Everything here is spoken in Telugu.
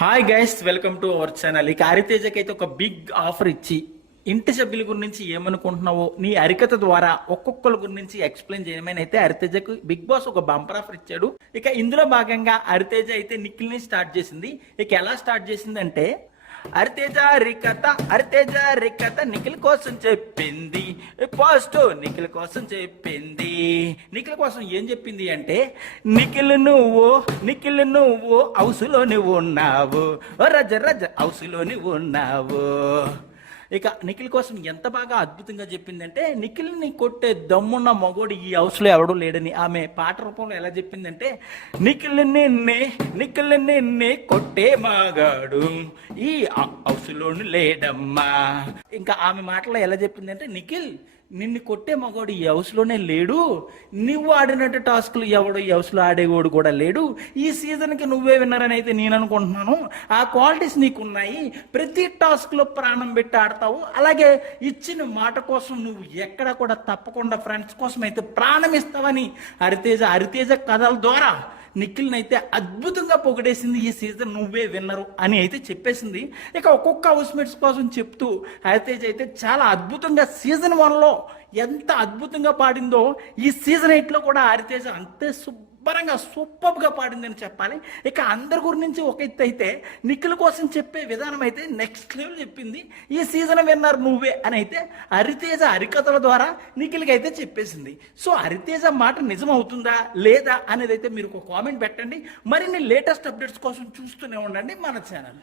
Hi guys, welcome to our channel. ఇక హరితేజకి అయితే ఒక బిగ్ ఆఫర్ ఇచ్చి ఇంటి సభ్యుల గురించి ఏమనుకుంటున్నావో నీ అరికత ద్వారా ఒక్కొక్కరి గురించి ఎక్స్ప్లెయిన్ చేయమని అయితే హరితేజకు బిగ్ బాస్ ఒక బంపర్ ఆఫర్ ఇచ్చాడు. ఇక ఇందులో భాగంగా హరితేజ అయితే నిఖిల్ని స్టార్ట్ చేసింది. ఇక ఎలా స్టార్ట్ చేసిందంటే, హరితేజ రికత నిఖిల్ కోసం చెప్పింది, పాజిటివ్ నిఖిల్ కోసం చెప్పింది. నిఖిల్ కోసం ఏం చెప్పింది అంటే, నిఖిల్ నువ్వు హౌస్లో నువ్వు ఉన్నావు, రజ హౌస్లో నువ్వు ఉన్నావు. ఇక నిఖిల్ కోసం ఎంత బాగా అద్భుతంగా చెప్పిందంటే, నిఖిల్ని కొట్టే దమ్మున్న మగోడు ఈ హౌస్లో ఎవడూ లేడని ఆమె పాట రూపంలో ఎలా చెప్పిందంటే, నిఖిల్ నిన్నే కొట్టే మగాడు ఈ హౌస్లోని లేడమ్మా. ఇంకా ఆమె మాటలో ఎలా చెప్పిందంటే, నిఖిల్ నిన్ను కొట్టే మగవాడు ఈ హౌస్లోనే లేడు, నువ్వు ఆడినట్టు టాస్క్లు ఎవడు ఈ హౌస్లో ఆడేవాడు కూడా లేడు, ఈ సీజన్కి నువ్వే విన్నరని అయితే నేను అనుకుంటున్నాను. ఆ క్వాలిటీస్ నీకున్నాయి, ప్రతి టాస్క్లో ప్రాణం పెట్టి ఆడతావు, అలాగే ఇచ్చిన మాట కోసం నువ్వు ఎక్కడ కూడా తప్పకుండా ఫ్రెండ్స్ కోసం అయితే ప్రాణం ఇస్తావని హరితేజ కథల ద్వారా నిఖిల్ని అయితే అద్భుతంగా పొగిడేసింది. ఈ సీజన్ నువ్వే విన్నరు అని అయితే చెప్పేసింది. ఇక ఒక్కొక్క హౌస్మేట్స్ కోసం చెప్తూ హరితేజ అయితే చాలా అద్భుతంగా సీజన్ 1లో ఎంత అద్భుతంగా పాడిందో ఈ సీజన్ 8లో కూడా హరితేజ అంతే శుభ్రంగా సూపర్గా పాడిందని చెప్పాలి. ఇక అందరి గురించి ఒక ఎత్తు అయితే, నిఖిల్ కోసం చెప్పే విధానం అయితే నెక్స్ట్ లెవెల్ చెప్పింది. ఈ సీజన్ విన్నర్ నువ్వే అని అయితే హరితేజ హరికథల ద్వారా నిఖిల్కి అయితే చెప్పేసింది. సో హరితేజ మాట నిజం అవుతుందా లేదా అనేది అయితే మీరు ఒక కామెంట్ పెట్టండి. మరిన్ని లేటెస్ట్ అప్డేట్స్ కోసం చూస్తూనే ఉండండి మన ఛానల్.